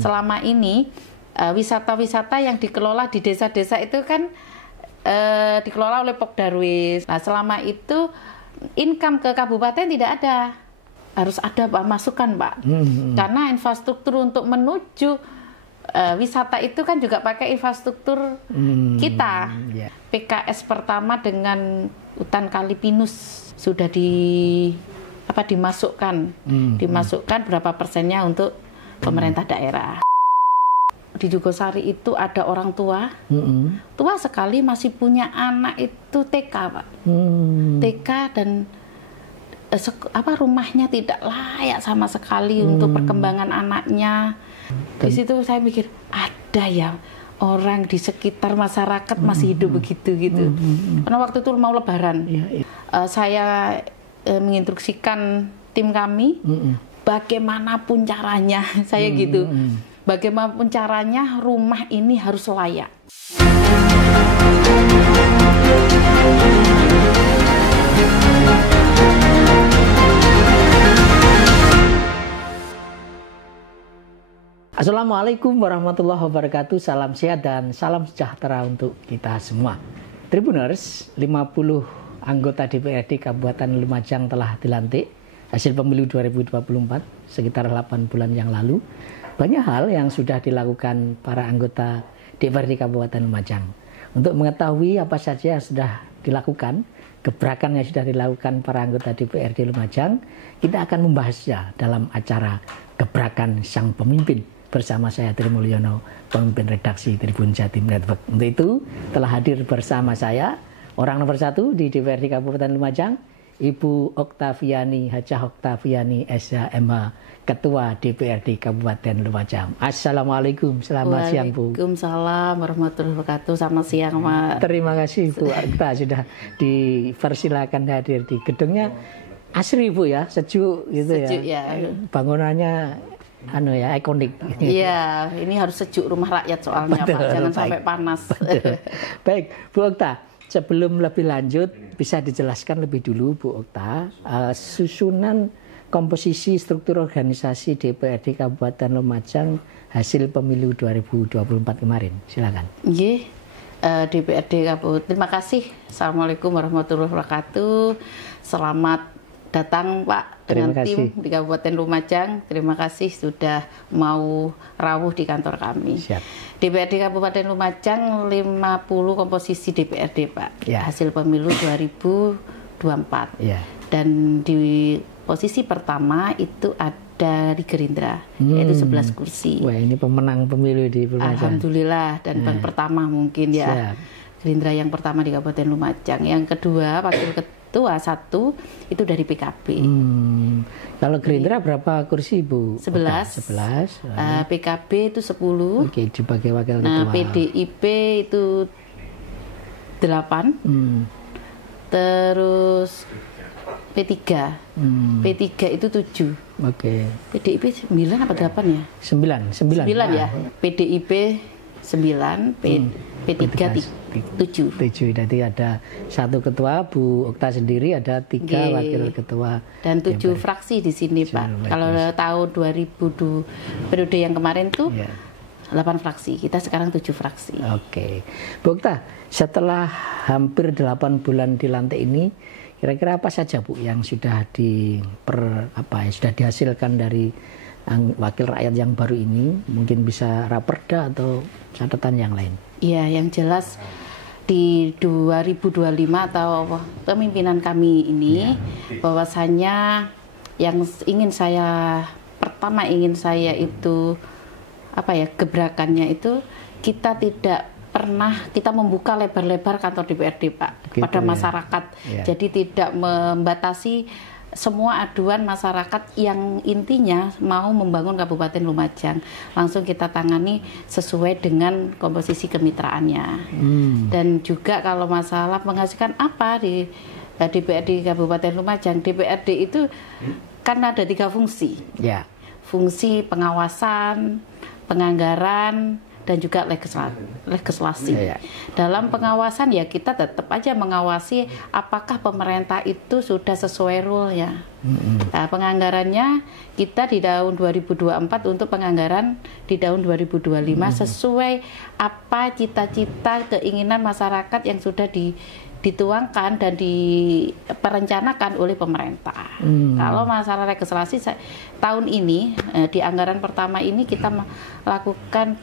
Selama ini wisata-wisata yang dikelola di desa-desa itu kan dikelola oleh Pokdarwis. Nah, selama itu income ke kabupaten tidak ada. Harus ada Pak, masukan Pak. Karena infrastruktur untuk menuju wisata itu kan juga pakai infrastruktur kita. PKS pertama dengan hutan Kalipinus sudah dimasukkan berapa persennya untuk pemerintah daerah. Di Jugosari itu ada orang tua, tua sekali masih punya anak itu TK Pak, TK dan rumahnya tidak layak sama sekali untuk perkembangan anaknya. Di situ saya mikir ada ya orang di sekitar masyarakat masih hidup begitu gitu. Karena waktu itu mau Lebaran, saya menginstruksikan tim kami bagaimanapun caranya saya gitu. Bagaimanapun caranya rumah ini harus layak. Assalamualaikum warahmatullahi wabarakatuh. Salam sehat dan salam sejahtera untuk kita semua. Tribuners, 50 anggota DPRD Kabupaten Lumajang telah dilantik hasil pemilu 2024 sekitar 8 bulan yang lalu. Banyak hal yang sudah dilakukan para anggota DPRD Kabupaten Lumajang. Untuk mengetahui apa saja yang sudah dilakukan, gebrakan yang sudah dilakukan para anggota DPRD Lumajang, kita akan membahasnya dalam acara Gebrakan Sang Pemimpin bersama saya Tri Mulyono, pemimpin redaksi Tribun Jatim Network. Untuk itu telah hadir bersama saya orang nomor 1 di DPRD Kabupaten Lumajang, Ibu Oktaviani Hajah Oktaviani SHMH, Ketua DPRD Kabupaten Lumajang. Assalamualaikum, selamat siang Bu. Waalaikumsalam warahmatullahi wabarakatuh. Selamat siang Pak. Terima kasih Bu Okta sudah dipersilakan hadir di gedungnya. Asri Bu ya, sejuk gitu sejuk, ya. Bangunannya ikonik. Iya, ini harus sejuk rumah rakyat soalnya Pak, jangan sampai panas. Baik, Bu Okta, sebelum lebih lanjut bisa dijelaskan lebih dulu Bu Okta susunan komposisi struktur organisasi DPRD Kabupaten Lumajang hasil pemilu 2024 kemarin. Silakan. Nggih. DPRD Kabupaten. Terima kasih. Assalamualaikum warahmatullahi wabarakatuh. Selamat datang Pak dengan tim di Kabupaten Lumajang. Terima kasih sudah mau rawuh di kantor kami. Siap. DPRD Kabupaten Lumajang 50 komposisi DPRD Pak. Ya. Hasil pemilu 2024. Ya. Dan di posisi pertama itu ada di Gerindra, yaitu 11 kursi. Wah, ini pemenang pemilu di Lumajang. Alhamdulillah, dan yang pertama mungkin ya. Siap. Gerindra yang pertama di Kabupaten Lumajang. Yang kedua, wakil ketua 1 itu dari PKB. Kalau Gerindra berapa kursi Bu? 11. 11. PKB itu 10. Oke, dibagi wakil ketua. PDIP itu 8. Terus P3. P3 itu 7. Oke. PDIP 9 apa 8 ya? 9 ya. PDIP 9, P3 7. Jadi ada 1 ketua, Bu Okta sendiri, ada 3 wakil ketua. Dan 7 fraksi di sini Pak. Kalau tahun 2002 periode yang kemarin tuh 8 fraksi, kita sekarang 7 fraksi. Oke. Bu Okta, setelah hampir 8 bulan dilantik ini, kira-kira apa saja Bu yang sudah sudah dihasilkan dari wakil rakyat yang baru ini? Mungkin bisa raperda atau catatan yang lain. Iya, yang jelas di 2025 atau pemimpinan kami ini bahwasanya yang ingin saya itu gebrakannya itu kita tidak pernah kita membuka lebar-lebar kantor DPRD Pak pada masyarakat. Jadi tidak membatasi semua aduan masyarakat yang intinya mau membangun Kabupaten Lumajang. Langsung kita tangani sesuai dengan komposisi kemitraannya. Dan juga kalau masalah menghasilkan apa di DPRD Kabupaten Lumajang, DPRD itu kan ada 3 fungsi. Fungsi pengawasan, penganggaran, dan juga legislasi. Dalam pengawasan ya kita tetap aja mengawasi apakah pemerintah itu sudah sesuai rule ya. Nah, penganggarannya kita di tahun 2024 untuk penganggaran di tahun 2025 sesuai apa cita-cita keinginan masyarakat yang sudah dituangkan dan diperencanakan oleh pemerintah. Kalau masalah legislasi tahun ini di anggaran pertama ini kita melakukan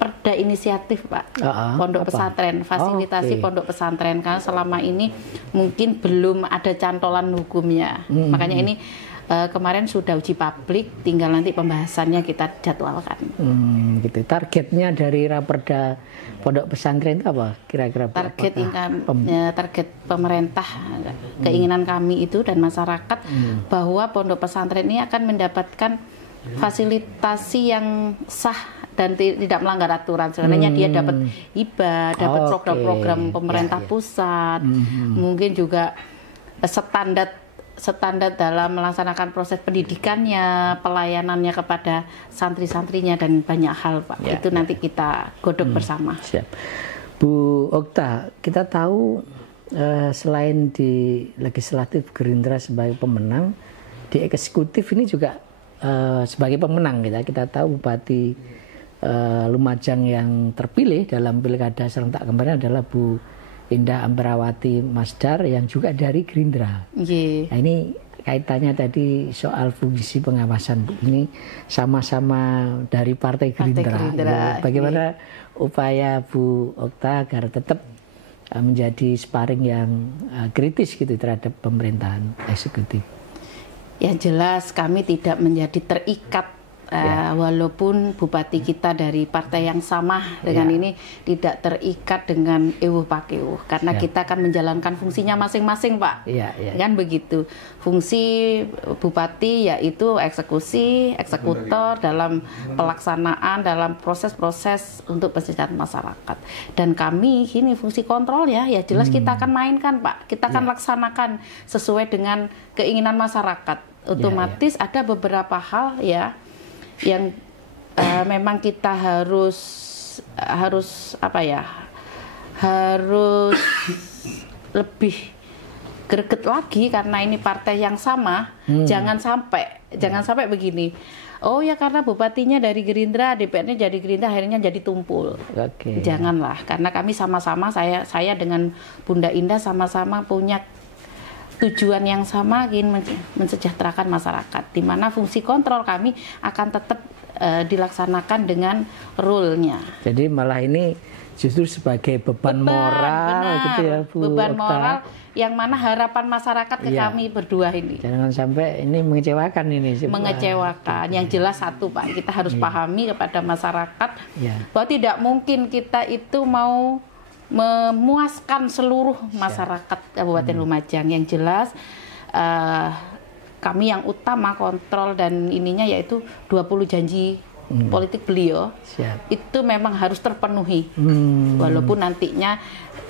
perda inisiatif Pak, pondok pesantren, fasilitasi pondok pesantren, karena selama ini mungkin belum ada cantolan hukumnya. Makanya ini kemarin sudah uji publik, tinggal nanti pembahasannya kita jadwalkan. Gitu. Targetnya dari raperda pondok pesantren itu apa kira-kira? Target target pemerintah, keinginan kami itu dan masyarakat bahwa pondok pesantren ini akan mendapatkan fasilitasi yang sah dan tidak melanggar aturan. Sebenarnya dia dapat hibah, dapat program-program pemerintah pusat, mungkin juga standar dalam melaksanakan proses pendidikannya, pelayanannya kepada santri-santrinya dan banyak hal Pak. Itu nanti kita godok bersama. Siap. Bu Okta, kita tahu selain di legislatif Gerindra sebagai pemenang, di eksekutif ini juga sebagai pemenang kita tahu Bupati Lumajang yang terpilih dalam pilkada serentak kemarin adalah Bu Indah Amperawati Masdar yang juga dari Gerindra. Nah, ini kaitannya tadi soal fungsi pengawasan Bu. Ini sama-sama dari Partai Gerindra. Bagaimana upaya Bu Okta agar tetap menjadi sparring yang kritis gitu terhadap pemerintahan eksekutif? Yang jelas kami tidak menjadi terikat walaupun bupati kita dari partai yang sama dengan ini tidak terikat dengan ewuh pakewuh karena kita akan menjalankan fungsinya masing-masing Pak. Kan begitu. Fungsi bupati yaitu eksekusi, eksekutor dalam pelaksanaan dalam proses-proses untuk kesejahteraan masyarakat. Dan kami ini fungsi kontrol ya jelas kita akan mainkan Pak. Kita akan laksanakan sesuai dengan keinginan masyarakat. Otomatis ada beberapa hal yang memang kita harus lebih greget lagi karena ini partai yang sama. Jangan sampai begini. Oh ya karena bupatinya dari Gerindra, DPR-nya jadi Gerindra, akhirnya jadi tumpul. Janganlah, karena kami sama-sama saya dengan Bunda Indah sama-sama punya tujuan yang sama, ingin mensejahterakan masyarakat, di mana fungsi kontrol kami akan tetap dilaksanakan dengan role-nya. Jadi malah ini justru sebagai beban moral gitu ya Bu beban Okta. Moral yang mana harapan masyarakat ke kami berdua ini. Jangan sampai ini mengecewakan ini. Mengecewakan. Yang jelas satu Pak, kita harus pahami kepada masyarakat bahwa tidak mungkin kita itu mau memuaskan seluruh masyarakat Kabupaten Lumajang. Yang jelas kami yang utama kontrol dan ininya yaitu 20 janji politik beliau itu memang harus terpenuhi. Walaupun nantinya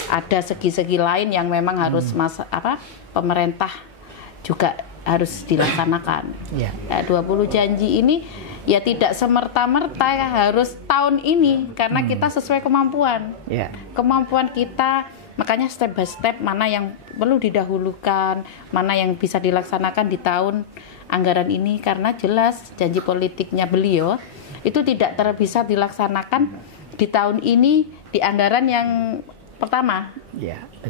ada segi-segi lain yang memang harus pemerintah juga harus dilaksanakan. 20 janji ini ya tidak semerta-merta harus tahun ini karena kita sesuai kemampuan. Kemampuan kita, makanya step by step mana yang perlu didahulukan, mana yang bisa dilaksanakan di tahun anggaran ini, karena jelas janji politiknya beliau itu tidak bisa dilaksanakan di tahun ini di anggaran yang pertama.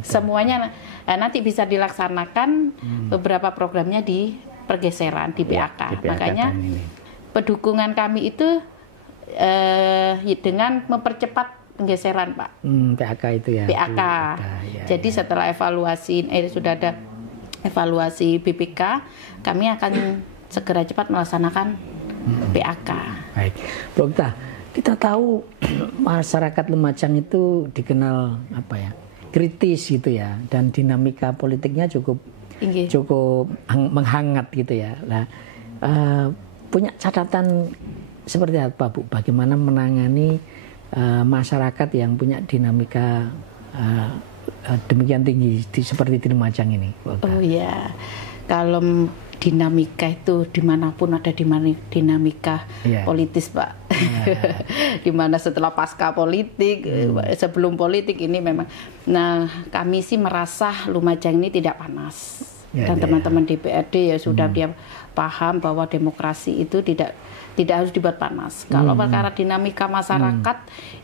Semuanya nanti bisa dilaksanakan beberapa programnya di pergeseran di PAK. Makanya pendukungan kami itu dengan mempercepat penggeseran Pak. PAK itu ya. PAK. Jadi setelah evaluasi sudah ada evaluasi BPK, kami akan segera cepat melaksanakan PAK. Baik, Bu Okta, kita tahu masyarakat Lumajang itu dikenal kritis gitu ya, dan dinamika politiknya cukup menghangat gitu ya. Nah, punya catatan seperti apa Bu? Bagaimana menangani masyarakat yang punya dinamika demikian tinggi seperti di Lumajang ini? Bu Okta? Oh ya, kalau dinamika itu dimanapun ada dinamika politis Pak. Dimana setelah pasca politik, sebelum politik ini memang. Nah kami sih merasa Lumajang ini tidak panas. dan teman-teman DPRD ya sudah dia paham bahwa demokrasi itu tidak harus dibuat panas. Kalau perkara dinamika masyarakat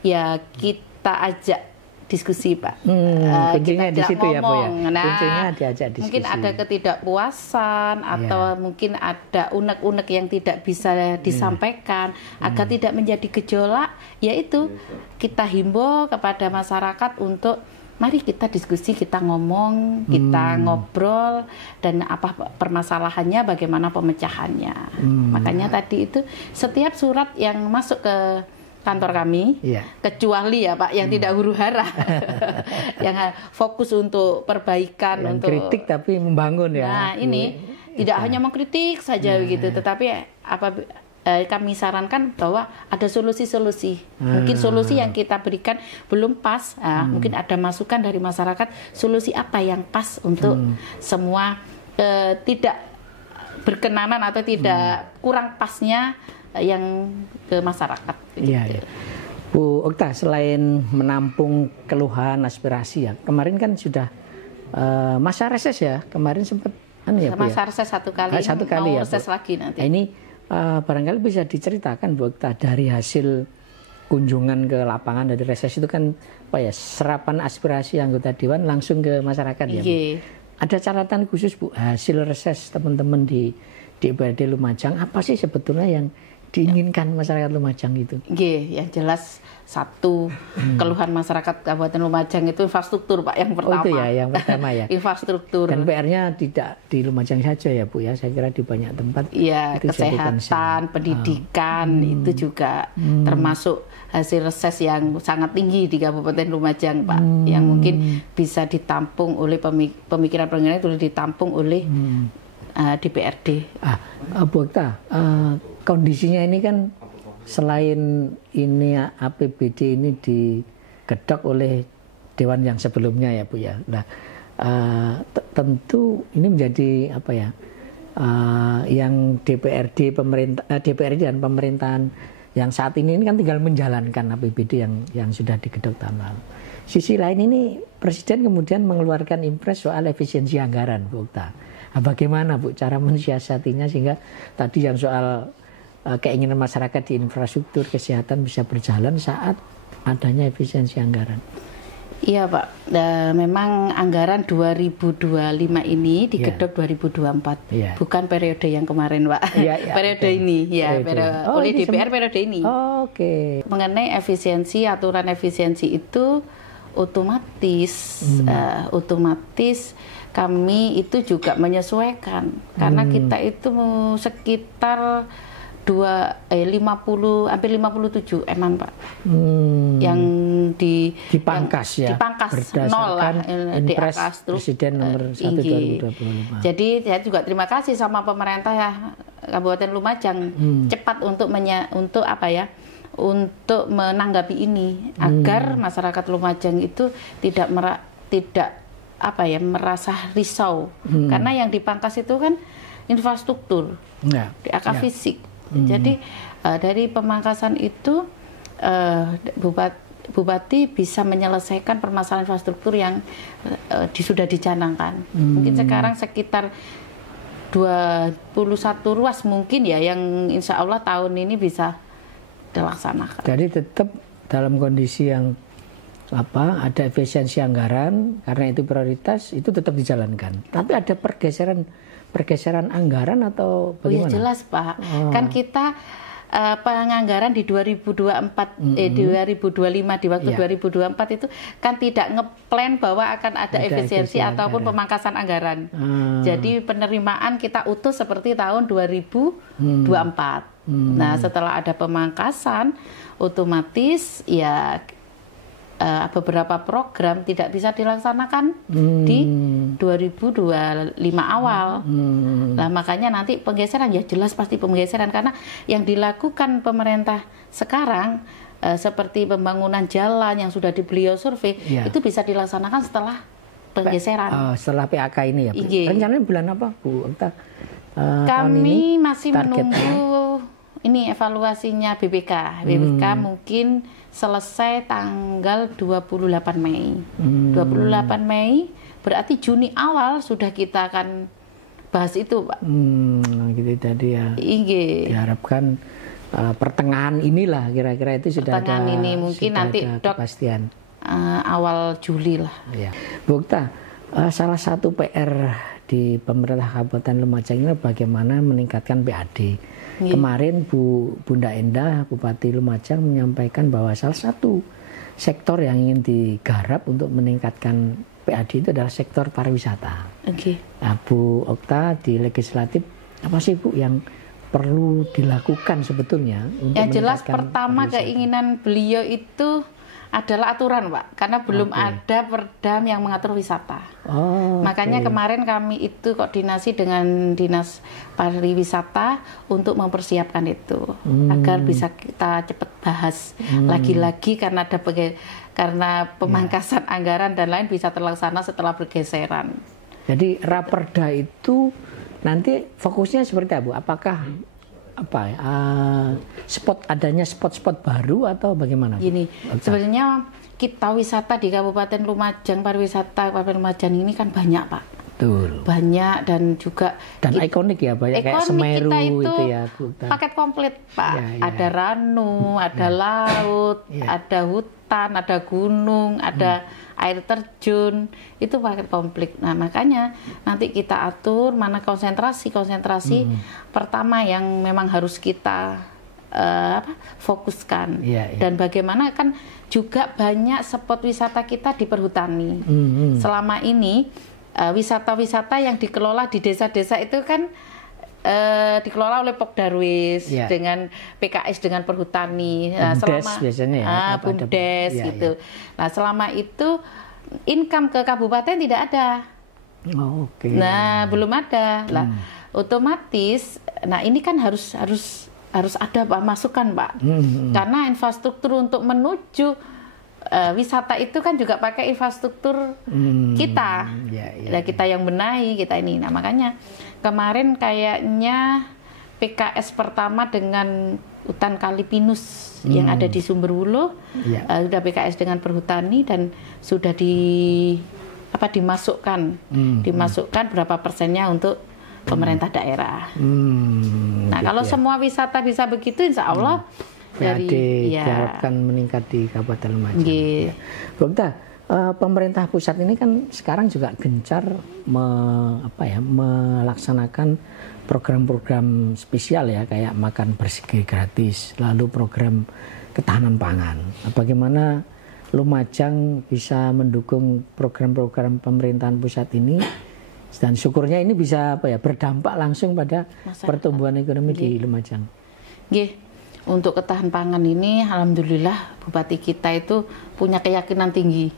ya kita ajak diskusi, Pak. Kuncinya di situ ya, Bu ya. Nah, kuncinya diajak diskusi. Mungkin ada ketidakpuasan atau mungkin ada unek-unek yang tidak bisa disampaikan agar tidak menjadi gejolak, yaitu kita himbau kepada masyarakat untuk mari kita diskusi, kita ngomong, kita ngobrol, dan apa permasalahannya, bagaimana pemecahannya. Makanya tadi itu setiap surat yang masuk ke kantor kami, kecuali ya Pak yang tidak huru-hara, yang fokus untuk perbaikan, yang untuk kritik tapi membangun ya. Nah ini tidak hanya mengkritik saja begitu, tetapi kami sarankan bahwa ada solusi-solusi. Mungkin solusi yang kita berikan belum pas, mungkin ada masukan dari masyarakat, solusi apa yang pas untuk semua, tidak berkenanan atau tidak kurang pasnya yang ke masyarakat. Iya. Bu Okta, selain menampung keluhan, aspirasi ya, kemarin kan sudah masa reses ya, kemarin sempat masa reses satu kali mau reses lagi nanti. Nah, ini barangkali bisa diceritakan Bu Okta, dari hasil kunjungan ke lapangan dari reses itu kan serapan aspirasi anggota dewan langsung ke masyarakat ya. Ada catatan khusus Bu, hasil reses teman-teman di DPRD Lumajang apa sih sebetulnya yang diinginkan masyarakat Lumajang itu? Yang jelas satu keluhan masyarakat Kabupaten Lumajang itu infrastruktur, Pak, yang pertama. Itu ya, yang pertama ya. Infrastruktur. Dan PR-nya tidak di Lumajang saja ya Bu ya, saya kira di banyak tempat. Iya, kesehatan, pendidikan itu juga termasuk hasil reses yang sangat tinggi di Kabupaten Lumajang, Pak, yang mungkin bisa ditampung oleh pemikiran-pemikiran itu ditampung oleh DPRD. Bu Okta, kondisinya ini kan selain ini APBD ini digedok oleh dewan yang sebelumnya ya Bu ya. Nah, tentu ini menjadi yang DPRD dan pemerintahan yang saat ini kan tinggal menjalankan APBD yang sudah digedok tahun lalu. Sisi lain ini Presiden kemudian mengeluarkan impres soal efisiensi anggaran, Bu Okta. Bagaimana Bu cara mensiasatinya sehingga tadi yang soal keinginan masyarakat di infrastruktur kesehatan bisa berjalan saat adanya efisiensi anggaran? Iya Pak, memang anggaran 2025 ini digedok 2024, bukan periode yang kemarin Pak, periode ini oleh DPR periode ini. Mengenai efisiensi, aturan efisiensi itu otomatis kami itu juga menyesuaikan karena kita itu sekitar 57 M Pak, yang dipangkas nol lah di atas Presiden nomor 1 2025. Jadi saya juga terima kasih sama pemerintah ya Kabupaten Lumajang cepat untuk menanggapi ini agar masyarakat Lumajang itu tidak merasa risau karena yang dipangkas itu kan infrastruktur, fisik. Jadi dari pemangkasan itu Bupati bisa menyelesaikan permasalahan infrastruktur yang sudah dicanangkan. Mungkin sekarang sekitar 21 ruas mungkin ya yang insya Allah tahun ini bisa dilaksanakan. Jadi tetap dalam kondisi yang ada efisiensi anggaran karena itu prioritas, itu tetap dijalankan. Tapi ada pergeseran anggaran atau bagaimana? Jelas Pak. Kan kita penganggaran di 2025 di waktu 2024 itu kan tidak ngeplan bahwa akan ada efisiensi ataupun pemangkasan anggaran. Jadi penerimaan kita utuh seperti tahun 2024. Nah, setelah ada pemangkasan otomatis ya beberapa program tidak bisa dilaksanakan di 2025 awal. Nah, makanya nanti penggeseran ya jelas pasti penggeseran karena yang dilakukan pemerintah sekarang seperti pembangunan jalan yang sudah di beliau survei itu bisa dilaksanakan setelah penggeseran. Setelah PAK ini ya Bu. Rencananya bulan apa Bu? Kami masih menunggu ini evaluasinya BPK. BPK mungkin selesai tanggal 28 Mei. 28 Mei berarti Juni awal sudah kita akan bahas itu, Pak. Gitu tadi ya. Iya. Diharapkan pertengahan inilah kira-kira itu sudah pertengahan ada. Ini mungkin nanti Dok kepastian. Awal Juli lah. Ya. Bu Okta, salah satu PR di pemerintah Kabupaten Lumajang ini bagaimana meningkatkan PAD. Kemarin Bunda Endah, Bupati Lumajang menyampaikan bahwa salah satu sektor yang ingin digarap untuk meningkatkan PAD itu adalah sektor pariwisata. Nah, Bu Okta di legislatif apa sih Bu yang perlu dilakukan sebetulnya untuk yang jelas pertama pariwisata? Keinginan beliau itu adalah aturan, Pak, karena belum ada Perdam yang mengatur wisata. Makanya kemarin kami itu koordinasi dengan Dinas Pariwisata untuk mempersiapkan itu agar bisa kita cepat bahas lagi-lagi karena ada karena pemangkasan anggaran dan lain bisa terlaksana setelah bergeseran. Jadi Raperda itu nanti fokusnya seperti apa, Bu? Apakah adanya spot-spot baru atau bagaimana? Gini, sebenarnya kita wisata di Kabupaten Lumajang, pariwisata Kabupaten Lumajang ini kan banyak, Pak. Betul. Banyak dan juga ikonik ya, banyak kayak Semeru kita itu ya. Paket komplit, Pak. Ya. Ada ranu, ada laut, ada hutan, ada gunung, ada air terjun, itu paket komplit. Nah, makanya nanti kita atur mana konsentrasi pertama yang memang harus kita fokuskan. Dan bagaimana kan juga banyak spot wisata kita di perhutani. Selama ini wisata-wisata yang dikelola di desa-desa itu kan dikelola oleh Pokdarwis dengan PKS dengan perhutani. Nah, Bumdes biasanya ya. Bumdes gitu. Nah, selama itu income ke kabupaten tidak ada. Nah, belum ada. Lah, otomatis nah ini kan harus ada masukan, Pak. Karena infrastruktur untuk menuju wisata itu kan juga pakai infrastruktur kita. Kita yang benahi kita ini. Nah, makanya kemarin kayaknya PKS pertama dengan hutan Kalipinus yang ada di Sumberwuluh, sudah PKS dengan perhutani dan sudah dimasukkan berapa persennya untuk pemerintah daerah. Nah, kalau semua wisata bisa begitu, insya Allah diharapkan meningkat di Kabupaten Lumajang. Bu Okta, pemerintah pusat ini kan sekarang juga gencar melaksanakan program-program spesial ya, kayak makan bersih gratis, lalu program ketahanan pangan. Bagaimana Lumajang bisa mendukung program-program pemerintahan pusat ini dan syukurnya ini bisa berdampak langsung pada pertumbuhan ekonomi di Lumajang. Untuk ketahanan pangan ini, alhamdulillah Bupati kita itu punya keyakinan tinggi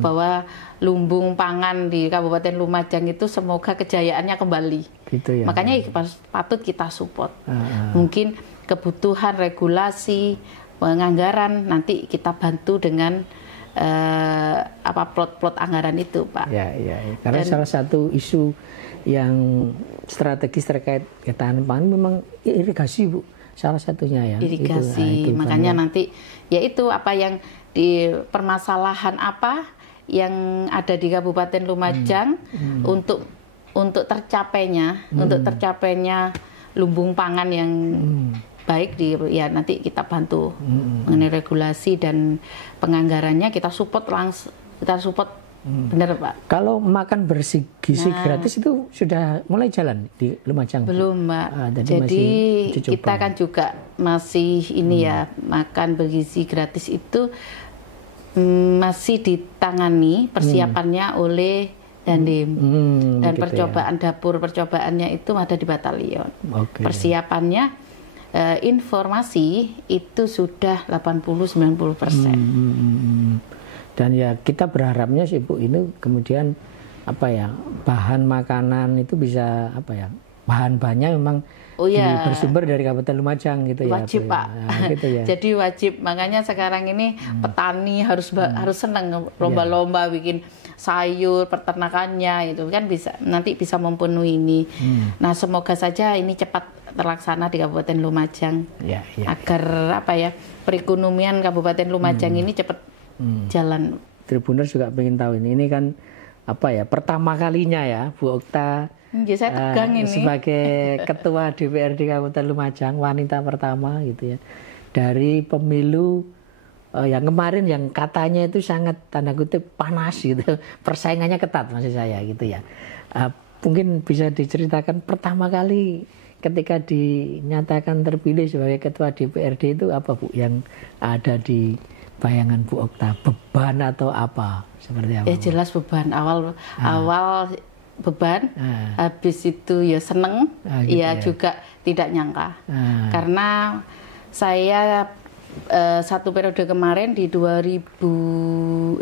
bahwa lumbung pangan di Kabupaten Lumajang itu semoga kejayaannya kembali. Gitu ya. Makanya patut kita support. Mungkin kebutuhan regulasi, penganggaran nanti kita bantu dengan plot-plot anggaran itu, Pak. Karena salah satu isu yang strategis terkait ketahanan pangan memang irigasi, Bu. Salah satunya ya. Irigasi. Makanya nanti yaitu apa yang di permasalahan apa yang ada di Kabupaten Lumajang untuk tercapainya lumbung pangan yang baik nanti kita bantu mengenai regulasi dan penganggarannya kita support benar, Pak. Kalau makan bersih gizi gratis itu sudah mulai jalan di Lumajang? Belum, Mbak. Jadi kita kan juga masih makan bergizi gratis itu masih ditangani persiapannya oleh Dandim dan dapur percobaannya itu ada di batalion. Persiapannya informasi itu sudah 80-90%. Dan ya kita berharapnya sih, Bu, ini kemudian bahan makanan itu bisa bahan-bahannya memang bersumber dari Kabupaten Lumajang gitu ya. Wajib, Pak. Gitu ya. Jadi wajib. Makanya sekarang ini petani harus senang lomba-lomba bikin sayur peternakannya itu kan nanti bisa memenuhi ini. Nah, semoga saja ini cepat terlaksana di Kabupaten Lumajang agar perekonomian Kabupaten Lumajang ini cepat jalan. Tribuners juga pengen tahu ini kan pertama kalinya ya Bu Okta Saya tegang ini. Sebagai Ketua DPRD Kabupaten Lumajang, wanita pertama gitu ya. Dari pemilu yang kemarin yang katanya itu sangat tanda kutip panas gitu. Persaingannya ketat maksud saya gitu ya. Mungkin bisa diceritakan pertama kali ketika dinyatakan terpilih sebagai Ketua DPRD itu apa Bu yang ada di bayangan Bu Okta, beban atau apa seperti apa? Ya jelas beban awal beban, habis itu ya seneng, gitu ya juga tidak nyangka karena saya satu periode kemarin di 2019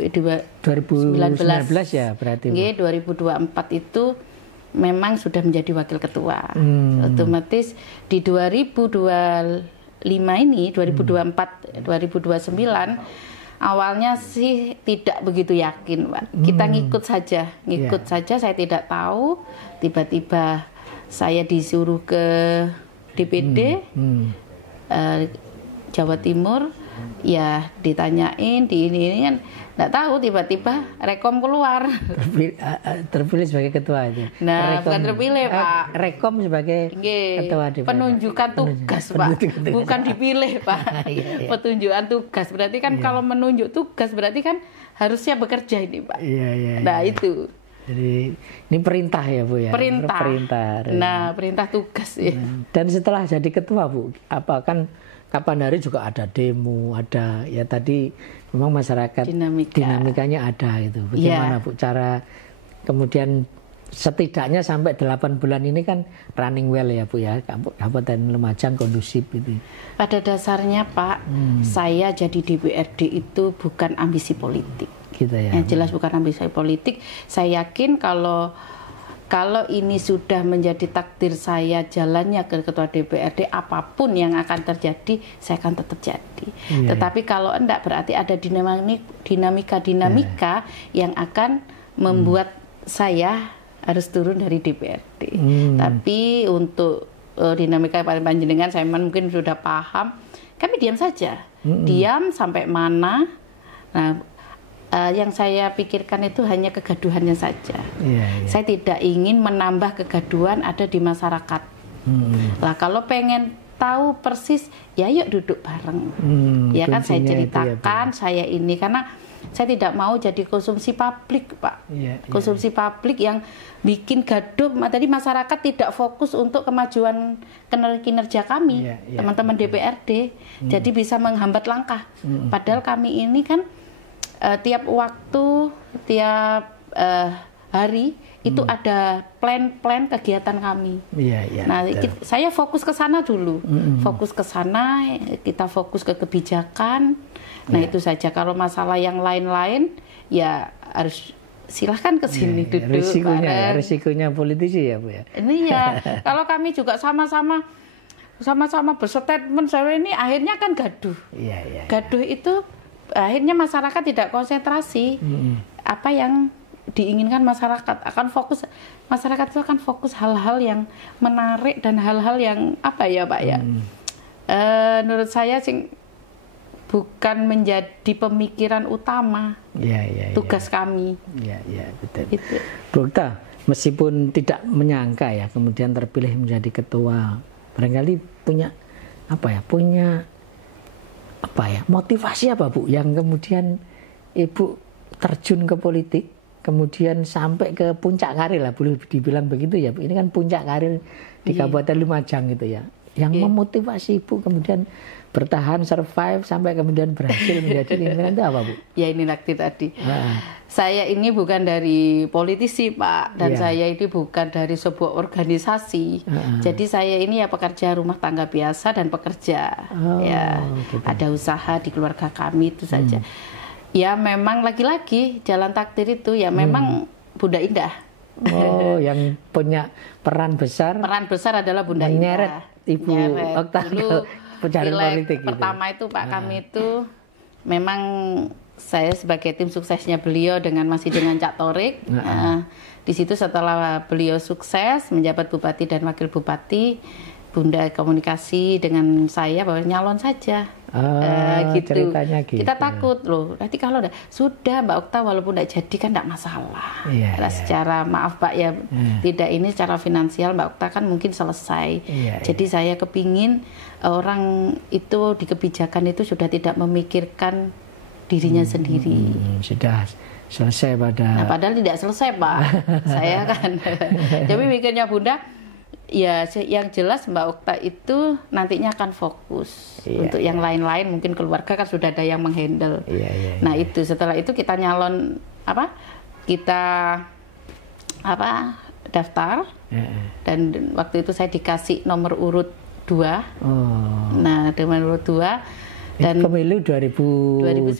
ya berarti. 2024 itu memang sudah menjadi wakil ketua. Otomatis di 2025 ini 2024 2029 awalnya sih tidak begitu yakin, Pak. Kita ngikut saja saya tidak tahu, tiba-tiba saya disuruh ke DPD Jawa Timur, ya ditanyain di ini kan nggak tahu, tiba-tiba rekom keluar. Terpilih sebagai ketua itu. Nah, bukan terpilih Pak. Rekom sebagai ketua DPRD. Penunjukan tugas Pak, bukan dipilih Pak. Penunjukan tugas berarti kan kalau menunjuk tugas berarti kan harusnya bekerja ini Pak. Nah itu. Jadi ini perintah ya Bu ya. Perintah. Nah perintah tugas ya. Dan setelah jadi ketua Bu, apa kan kapan hari juga ada demo, ada ya tadi memang masyarakat dinamikanya ada gitu. Bagaimana Bu cara kemudian setidaknya sampai 8 bulan ini kan running well ya Bu ya, Kabupaten Lumajang kondusif gitu. Pada dasarnya Pak, saya jadi DPRD itu bukan ambisi politik. Gitu ya. Yang jelas bukan ambisi politik. Saya yakin kalau ini sudah menjadi takdir saya jalannya ke Ketua DPRD, apapun yang akan terjadi, saya akan tetap jadi. Tetapi kalau enggak, berarti ada dinamika yang akan membuat saya harus turun dari DPRD. Tapi untuk dinamika panjenengan, saya mungkin sudah paham. Kami diam saja, diam sampai mana. Nah, yang saya pikirkan itu hanya kegaduhannya saja. Saya tidak ingin menambah kegaduhan ada di masyarakat. Lah kalau pengen tahu persis, ya yuk duduk bareng. Ya kan saya ceritakan, saya ini karena saya tidak mau jadi konsumsi publik, Pak. Konsumsi publik yang bikin gaduh. Tadi masyarakat tidak fokus untuk kemajuan kinerja kami, teman-teman DPRD. Jadi bisa menghambat langkah. Padahal kami ini kan tiap waktu, tiap hari itu ada plan-plan kegiatan kami. Nah, saya fokus ke sana dulu. Fokus ke sana, kita fokus ke kebijakan. Nah, itu saja. Kalau masalah yang lain-lain, ya harus silahkan ke sini duduk. Risikonya politisi ya Bu ya. Ini ya, kalau kami juga sama-sama berstatement saya ini akhirnya kan gaduh. Gaduh itu akhirnya masyarakat tidak konsentrasi. Apa yang diinginkan masyarakat akan fokus, masyarakat itu akan fokus hal-hal yang menarik dan hal-hal yang apa ya Pak ya. Menurut saya sih bukan menjadi pemikiran utama tugas kami. Betul. Gitu. Bu Okta, meskipun tidak menyangka ya kemudian terpilih menjadi ketua, barangkali punya motivasi apa Bu yang kemudian Ibu terjun ke politik, kemudian sampai ke puncak karir lah, boleh dibilang begitu ya Bu. Ini kan puncak karir di Kabupaten Lumajang gitu ya. Yang memotivasi Ibu kemudian bertahan, survive sampai kemudian berhasil menjadi pimpinan itu apa Bu? Ya ini nakti tadi. Saya ini bukan dari politisi Pak, dan saya ini bukan dari sebuah organisasi. Jadi saya ini ya pekerja rumah tangga biasa dan pekerja. Gitu. Ada usaha di keluarga kami itu saja. Ya memang lagi-lagi jalan takdir itu ya memang Bunda Indah. Yang punya peran besar. Peran besar adalah Bunda Indah. Ibu Okta dulu pencari politik gitu. Pertama itu Pak, kami itu memang saya sebagai tim suksesnya beliau masih dengan Cak Torik. Di situ setelah beliau sukses menjabat bupati dan wakil bupati, Bunda komunikasi dengan saya bahwa nyalon saja. Gitu. Ceritanya gitu. Kita takut loh. Nanti kalau sudah Mbak Okta walaupun tidak jadi kan tidak masalah. Secara maaf Pak ya, tidak ini secara finansial Mbak Okta kan mungkin selesai. Jadi saya kepingin orang itu di kebijakan itu sudah tidak memikirkan dirinya sendiri. Sudah selesai padahal tidak selesai Pak. Saya kan. Jadi mikirnya Bunda, ya yang jelas Mbak Okta itu nantinya akan fokus. Untuk yang lain-lain mungkin keluarga kan sudah ada yang menghandle. Nah itu setelah itu kita nyalon daftar dan waktu itu saya dikasih nomor urut 2. Nah nomor urut 2 dan pemilu 2019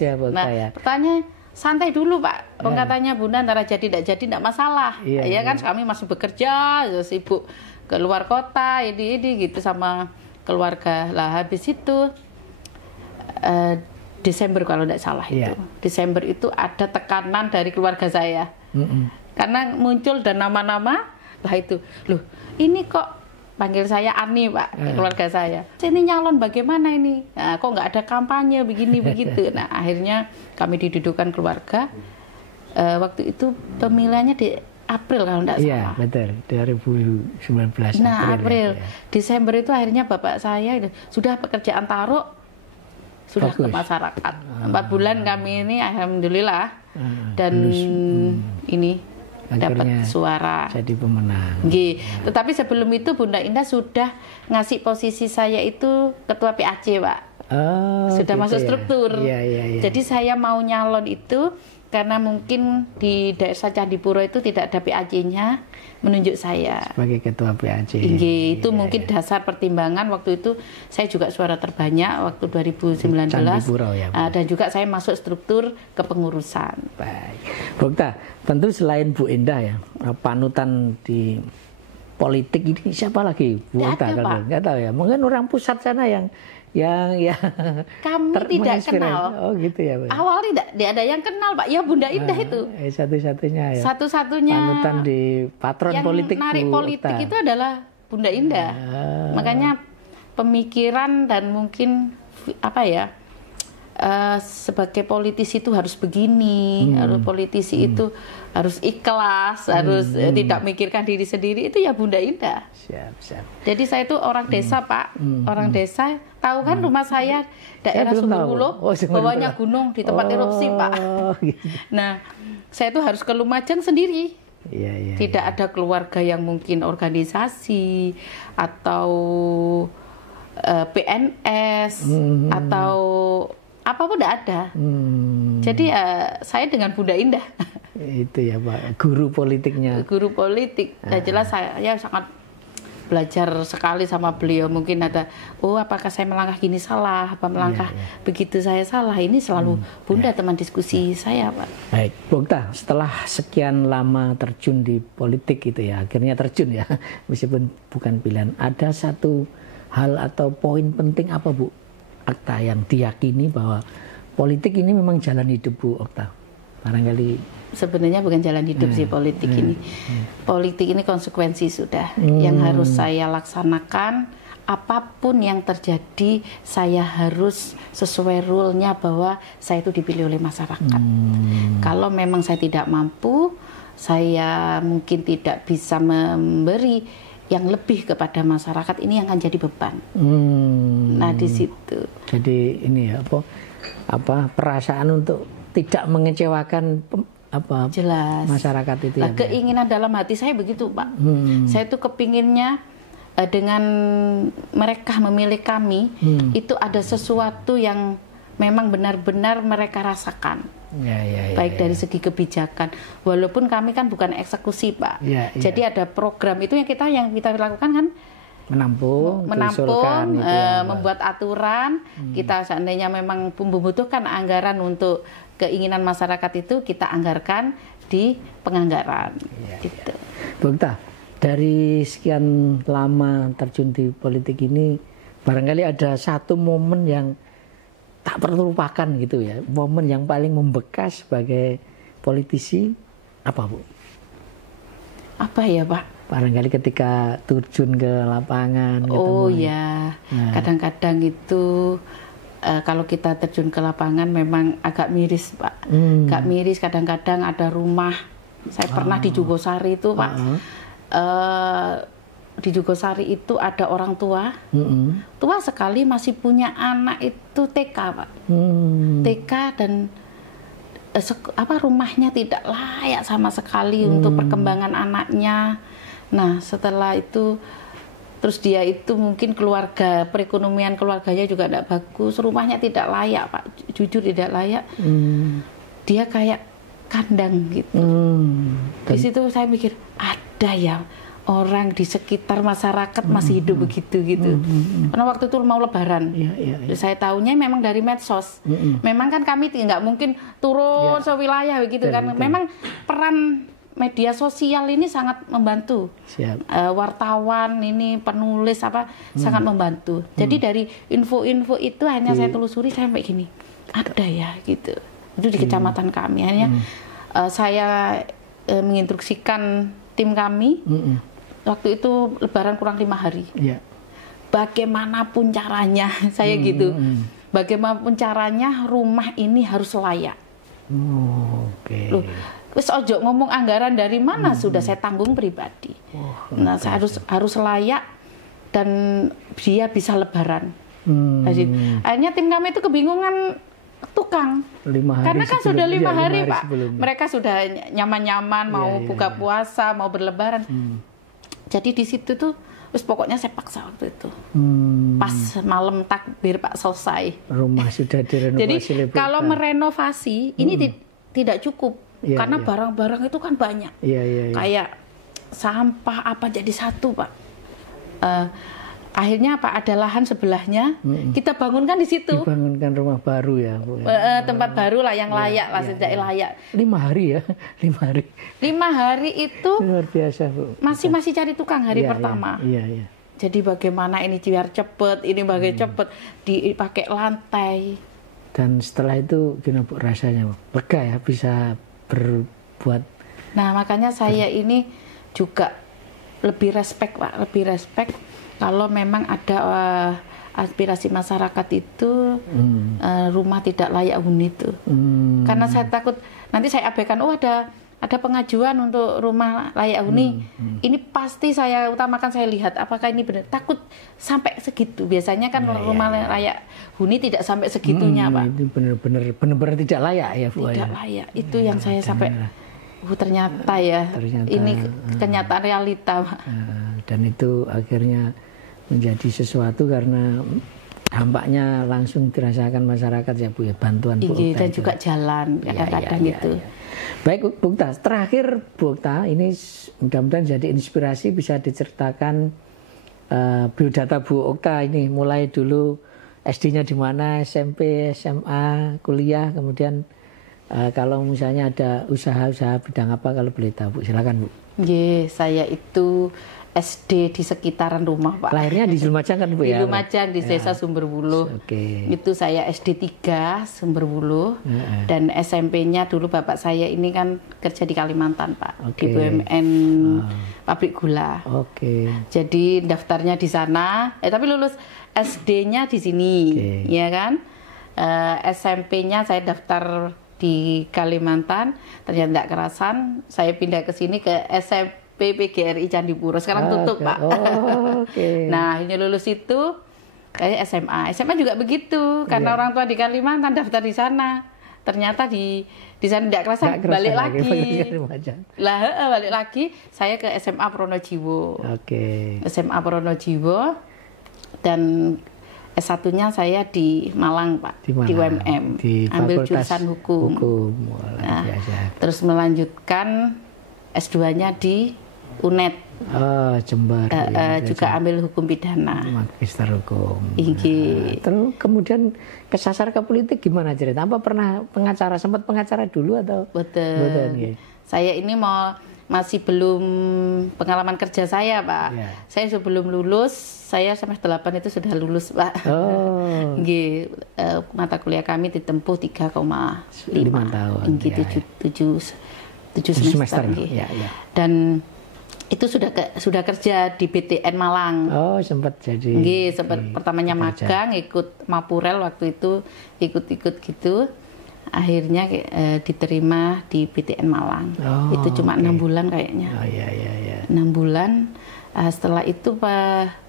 ya Mbak Okta ya. Pertanyaan santai dulu Pak, katanya Bunda antara jadi tidak jadi tidak masalah. Ya kan kami masih bekerja, sibuk ke luar kota, ini gitu sama keluarga. Lah habis itu Desember kalau tidak salah itu. Desember itu ada tekanan dari keluarga saya. Karena muncul dan nama-nama, lah itu. Loh, ini kok panggil saya Ani Pak, keluarga saya. Ini nyalon bagaimana ini? Nah, kok nggak ada kampanye begini begitu. Nah akhirnya kami didudukan keluarga. Waktu itu pemilihannya di April kalau tidak salah. Iya betul, 2019. Nah April. Desember itu akhirnya bapak saya sudah pekerjaan taruh sudah ke masyarakat. 4 bulan kami ini alhamdulillah dan ini dapat suara jadi pemenang. Tetapi sebelum itu Bunda Indah sudah ngasih posisi saya itu ketua PAC Pak. Sudah gitu masuk struktur. Jadi saya mau nyalon itu karena mungkin di daerah Candipuro itu tidak ada PAC-nya, menunjuk saya sebagai ketua PAC. Itu mungkin dasar pertimbangan waktu itu saya juga suara terbanyak waktu 2019. Candipuro, ya, dan juga saya masuk struktur kepengurusan. Baik, Bu Okta, tentu selain Bu Indah ya, panutan di politik ini siapa lagi Bu Okta? Nggak tahu ya, mungkin orang pusat sana yang kami tidak kenal. Oh gitu ya Pak. Awalnya tidak ada yang kenal Pak. Ya Bunda Indah itu. Satu-satunya ya. Satu-satunya panutan di patron yang politik. Yang narik politik itu adalah Bunda Indah. Makanya pemikiran dan mungkin sebagai politisi itu harus begini, harus politisi itu harus ikhlas, harus tidak mikirkan diri sendiri, itu ya Bunda Indah. Siap. Jadi saya itu orang desa Pak, orang desa, tahu kan rumah saya daerah Sumberwuluh, bawahnya gunung di tempat erupsi Pak. Gitu. Nah, saya itu harus ke Lumajang sendiri. Tidak ada keluarga yang mungkin organisasi atau PNS atau apapun tidak ada. Jadi saya dengan Bunda Indah. Itu ya Pak, guru politiknya. Guru politik. Dan jelas saya sangat belajar sekali sama beliau. Mungkin ada, apakah saya melangkah gini salah, apa melangkah begitu saya salah. Ini selalu Bunda teman diskusi saya Pak. Baik, Bu Okta, setelah sekian lama terjun di politik itu ya, akhirnya terjun ya, meskipun bukan pilihan. Ada satu hal atau poin penting apa Bu Okta yang diyakini bahwa politik ini memang jalan hidup Bu Okta? Barangkali sebenarnya bukan jalan hidup sih politik ini. Politik ini konsekuensi sudah yang harus saya laksanakan. Apapun yang terjadi saya harus sesuai rule-nya bahwa saya itu dipilih oleh masyarakat. Kalau memang saya tidak mampu, saya mungkin tidak bisa memberi yang lebih kepada masyarakat, ini yang akan jadi beban. Nah di situ. Jadi ini ya apa perasaan untuk tidak mengecewakan jelas masyarakat itu. Nah, ya, keinginan dalam hati saya begitu Pak. Saya tuh kepinginnya dengan mereka memilih kami itu ada sesuatu yang memang benar-benar mereka rasakan. Baik dari segi kebijakan, walaupun kami kan bukan eksekusi Pak. Jadi ada program itu yang kita lakukan kan menampung, membuat aturan. Kita seandainya memang membutuhkan anggaran untuk keinginan masyarakat itu kita anggarkan di penganggaran. Gitu. Bu Okta, dari sekian lama terjun di politik ini, barangkali ada satu momen yang tak terlupakan gitu ya, momen yang paling membekas sebagai politisi apa Bu? Apa ya Pak? barangkali ketika terjun ke lapangan oh ya, kadang-kadang itu kalau kita terjun ke lapangan memang agak miris Pak, agak miris. Kadang-kadang ada rumah, saya pernah di Jugosari itu Pak, di Jugosari itu ada orang tua, tua sekali masih punya anak itu TK Pak, TK dan rumahnya tidak layak sama sekali untuk perkembangan anaknya. Nah setelah itu terus dia itu mungkin perekonomian keluarganya juga tidak bagus, rumahnya tidak layak Pak, jujur tidak layak. Dia kayak kandang gitu. Di situ saya mikir ada ya orang di sekitar masyarakat masih hidup begitu gitu. Karena waktu itu mau Lebaran, saya tahunya memang dari medsos. Memang kan kami nggak mungkin turun sewilayah begitu kan. Memang peran media sosial ini sangat membantu. Wartawan ini penulis sangat membantu. Jadi dari info-info itu hanya saya telusuri sampai gini, ada ya gitu. Itu di kecamatan kami. Hanya saya menginstruksikan tim kami. Waktu itu Lebaran kurang 5 hari. Bagaimanapun caranya saya gitu. Bagaimanapun caranya rumah ini harus layak. Loh, wis ojo ngomong anggaran dari mana, sudah saya tanggung pribadi. Nah, saya harus layak dan dia bisa Lebaran. Akhirnya tim kami itu kebingungan tukang. 5 hari karena kan sudah 5 hari Pak. Sebelumnya. Mereka sudah nyaman-nyaman mau buka puasa, mau berlebaran. Jadi di situ tuh pokoknya saya paksa waktu itu. Pas malam takbir Pak selesai. Rumah sudah direnovasi. Jadi kalau merenovasi ini tidak cukup. Karena barang-barang itu kan banyak. Kayak sampah apa jadi satu Pak. Akhirnya Pak ada lahan sebelahnya, kita bangunkan di situ. Dibangunkan rumah baru ya Bu. Tempat baru lah yang layak lah, sejak layak. 5 hari ya, 5 hari. 5 hari itu luar biasa Bu. Masih cari tukang hari pertama. Jadi bagaimana ini biar cepet, ini bagaimana cepet dipakai lantai. Dan setelah itu gimana Bu rasanya Bu? Lega ya bisa berbuat. Nah makanya saya ini juga lebih respect Pak, lebih respect. Kalau memang ada aspirasi masyarakat itu rumah tidak layak huni itu, karena saya takut nanti saya abaikan. Ada pengajuan untuk rumah layak huni. Ini pasti saya utamakan, saya lihat apakah ini benar. Takut sampai segitu. Biasanya kan rumah layak huni tidak sampai segitunya Pak. Itu benar-benar tidak layak ya Bu. Tidak layak. Itu yang saya sampai ternyata ya. Ini kenyataan realita Pak. Dan itu akhirnya menjadi sesuatu karena dampaknya langsung dirasakan masyarakat ya Bu ya, bantuan Bu Okta dan juga jalan kadang-kadang itu. Baik Bu Okta, terakhir Bu Okta, ini mudah-mudahan jadi inspirasi bisa diceritakan biodata Bu Okta ini mulai dulu SD-nya di mana, SMP, SMA, kuliah, kemudian kalau misalnya ada usaha-usaha bidang apa kalau boleh tahu Bu, silakan Bu. Saya itu SD di sekitaran rumah Pak. Lahirnya di Lumajang kan Bu ya? Di Lumajang, di desa Sumberbuluh. Itu saya SD 3 Sumberbuluh. Dan SMP-nya dulu bapak saya ini kan kerja di Kalimantan Pak. Di BUMN pabrik gula. Jadi daftarnya di sana. Tapi lulus SD-nya di sini, ya kan? SMP-nya saya daftar di Kalimantan. Ternyata tidak kerasan. Saya pindah ke sini ke SMP PGRI Candipuro, sekarang tutup Pak. Nah ini lulus itu SMA juga begitu, karena orang tua di Kalimantan daftar di sana. Ternyata di sana tidak kerasa balik lagi. Balik lagi saya ke SMA Pronojiwo. SMA Pronojiwo dan S1-nya saya di Malang Pak, di UMM, ambil jurusan hukum. Terus melanjutkan S2-nya di UNED. Jember. Juga ambil hukum pidana. Magister hukum. Terus kemudian kesasar ke politik gimana cerita? Apa pernah pengacara, sempat pengacara dulu atau? Betul. Saya ini masih belum pengalaman kerja saya Pak. Saya sebelum lulus, saya semester 8 itu sudah lulus Pak. Mata kuliah kami ditempuh 3,5 tahun. 7 semester. Dan Itu sudah kerja di BTN Malang. Oh, sempat jadi. Nggih, sempat pertamanya magang, ikut Mapurel waktu itu, ikut-ikut gitu. Akhirnya diterima di BTN Malang. Oh, itu cuma 6 bulan kayaknya. Oh iya. 6 bulan. Setelah itu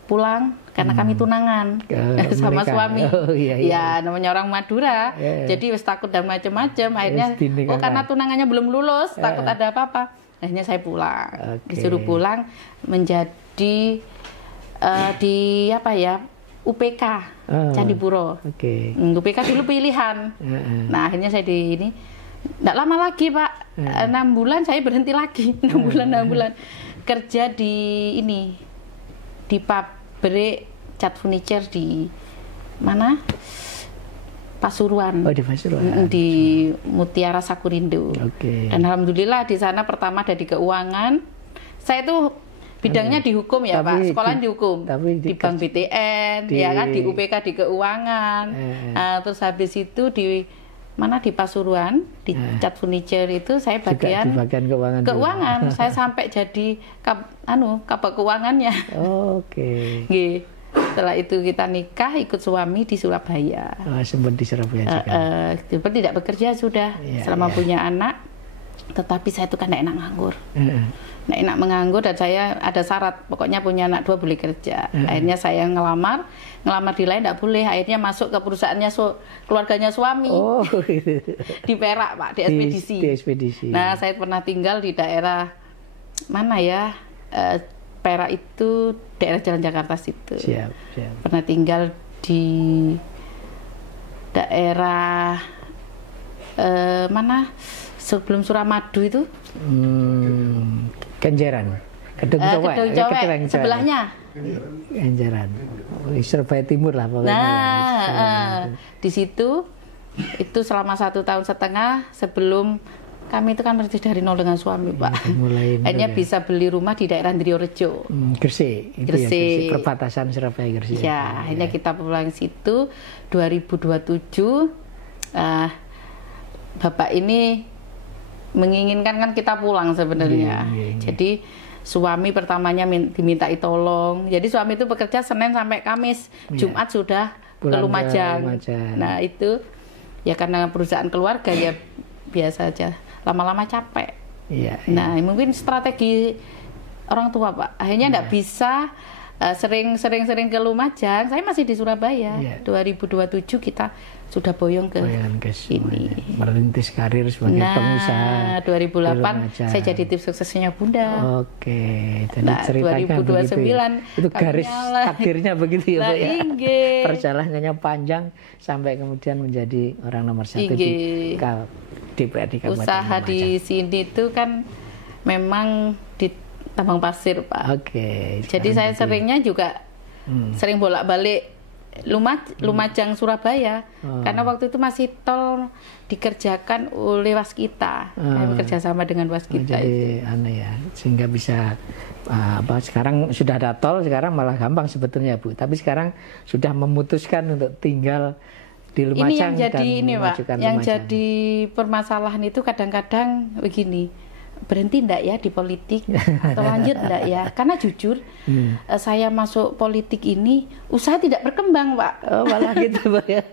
pulang karena kami tunangan sama suami. Oh, iya. Ya namanya orang Madura. Jadi wis takut dan macam-macam. Akhirnya karena tunangannya belum lulus, takut ada apa-apa. Akhirnya saya pulang. Disuruh pulang menjadi di apa ya? UPK Candipuro. UPK dulu pilihan. Nah, akhirnya saya di ini enggak lama lagi, Pak. 6 bulan saya berhenti lagi. 6 bulan kerja di ini. Di pabrik cat furniture di mana? Pasuruan. Oh, di Pasuruan. Di Mutiara Sakurindo. Dan alhamdulillah di sana pertama ada di keuangan. Saya tuh bidangnya di hukum ya, Pak. Sekolah di hukum. Di Bank BTN, ya kan, di UPK di keuangan. Terus habis itu di mana di Pasuruan, di cat furniture itu saya bagian keuangan. Saya sampai jadi kabak keuangannya. Nggih. Setelah itu kita nikah, ikut suami di Surabaya. Sempat di Surabaya juga. Tidak bekerja sudah selama punya anak. Tetapi saya itu kan tidak enak nganggur. Tidak enak menganggur dan saya ada syarat. Pokoknya punya anak 2 boleh kerja. Akhirnya saya ngelamar di lain tidak boleh. Akhirnya masuk ke perusahaannya keluarganya suami. Di Perak, Pak, di ekspedisi. Nah, saya pernah tinggal di daerah mana ya? Perak itu daerah Jalan Jakarta situ. Siap. Pernah tinggal di daerah mana sebelum Suramadu itu? Kenjeran. Kedung Cowek. Sebelahnya. Kenjeran. Surabaya Timur lah pokoknya. Nah, di situ itu selama 1,5 tahun sebelum kami itu kan merintis dari nol dengan suami, Pak. Akhirnya bisa beli rumah di daerah Ndriyorejo. Gresik. Gresik. Perbatasan Surabaya Gresik. Ya, akhirnya kita pulang situ 2027. Bapak ini menginginkan kan kita pulang sebenarnya. Jadi suami pertamanya dimintai tolong. Jadi suami itu bekerja Senin sampai Kamis. Jumat sudah ke Lumajang. Nah, itu ya karena perusahaan keluarga ya biasa aja. Lama-lama capek. Nah, mungkin strategi orang tua, Pak. Akhirnya enggak bisa sering ke Lumajang. Saya masih di Surabaya. 2027 kita sudah boyong ke sini. Merintis karir sebagai pengusaha. 2008 saya jadi tim suksesnya Bunda. Jadi ceritanya 2029 itu garis takdirnya begitu ya, Pak ya. Perjalanannya panjang sampai kemudian menjadi orang nomor 1 di DPRD Kabupaten Usaha Lumajang. Di sini itu kan memang di tambang pasir, Pak. Jadi saya seringnya juga sering bolak-balik Lumajang Surabaya karena waktu itu masih tol dikerjakan oleh Waskita. Kami bekerja sama dengan Waskita. Jadi aneh ya, sehingga bisa sekarang sudah ada tol, sekarang malah gampang sebetulnya, Bu. Tapi sekarang sudah memutuskan untuk tinggal di Lumajang. Ini yang jadi ini, Pak, yang jadi permasalahan itu kadang-kadang begini, berhenti enggak ya di politik atau lanjut enggak ya? Karena jujur saya masuk politik ini usaha tidak berkembang, Pak. Malah gitu, Pak ya.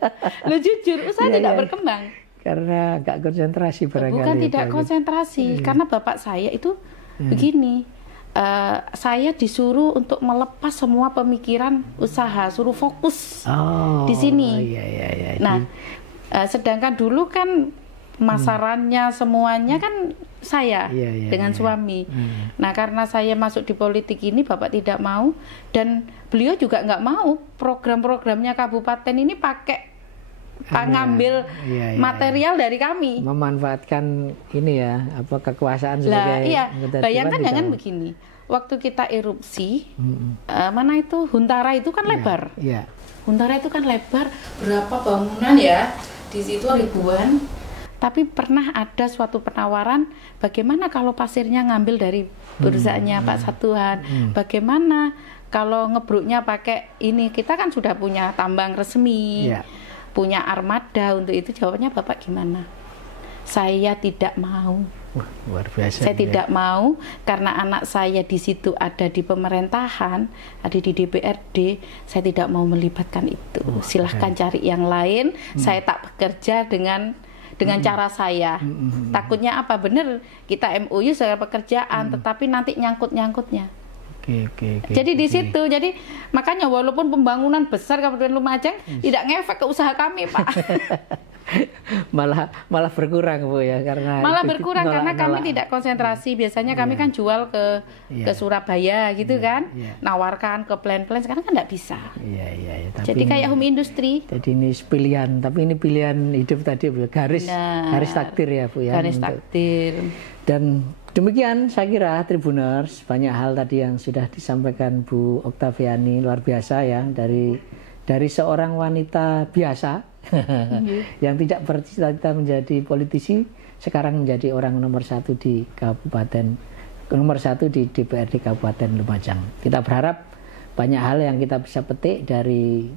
Loh, jujur usaha tidak berkembang. Karena enggak konsentrasi barangkali. Bukan tidak konsentrasi, karena bapak saya itu begini. Saya disuruh untuk melepas semua pemikiran usaha, suruh fokus di sini. Nah, sedangkan dulu kan pemasarannya semuanya kan saya dengan suami. Nah, karena saya masuk di politik ini bapak tidak mau dan beliau juga nggak mau program-programnya kabupaten ini pakai ngambil material dari kami, memanfaatkan ini ya kekuasaan sebagai bayangkan jangan begini, waktu kita erupsi mana itu Huntara itu kan lebar. Huntara itu kan lebar, berapa bangunan ya di situ ribuan. Tapi pernah ada suatu penawaran, bagaimana kalau pasirnya ngambil dari perusahaannya Pak Satuan, bagaimana kalau ngebruknya pakai ini, kita kan sudah punya tambang resmi, punya armada untuk itu. Jawabannya Bapak gimana? Saya tidak mau. Wah, luar biasa. Saya tidak mau karena anak saya di situ ada di pemerintahan, ada di DPRD. Saya tidak mau melibatkan itu. Silahkan cari yang lain. Saya tak bekerja dengan cara saya. Takutnya apa? Bener kita MOU soal pekerjaan, tetapi nanti nyangkut-nyangkutnya. Oke. Jadi di situ, jadi makanya walaupun pembangunan besar Kabupaten Lumajang tidak ngefek ke usaha kami, Pak. malah berkurang, Bu, ya, karena malah berkurang karena kami tidak konsentrasi. Biasanya kami kan jual ke Surabaya gitu kan, nawarkan ke plan-plan. Sekarang kan nggak bisa. Jadi kayak home industry. Jadi ini pilihan, tapi ini pilihan hidup tadi, Bu. Garis takdir ya, Bu, ya. Garis takdir. Dan demikian saya kira Tribuners, banyak hal tadi yang sudah disampaikan Bu Oktaviani, luar biasa ya, dari seorang wanita biasa yang tidak bercita-cita menjadi politisi, sekarang menjadi orang nomor 1 di DPRD Kabupaten Lumajang. Kita berharap banyak hal yang kita bisa petik dari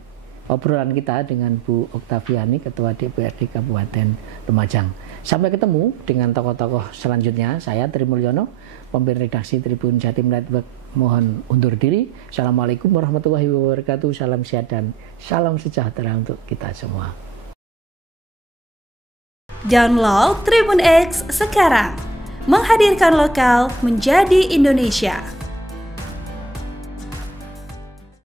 obrolan kita dengan Bu Oktaviani, Ketua DPRD Kabupaten Lumajang. Sampai ketemu dengan tokoh-tokoh selanjutnya. Saya Tri Mulyono, pemimpin redaksi Tribun Jatim Network, mohon undur diri. Assalamualaikum warahmatullahi wabarakatuh. Salam sehat dan salam sejahtera untuk kita semua. Download Tribun X sekarang, menghadirkan lokal menjadi Indonesia.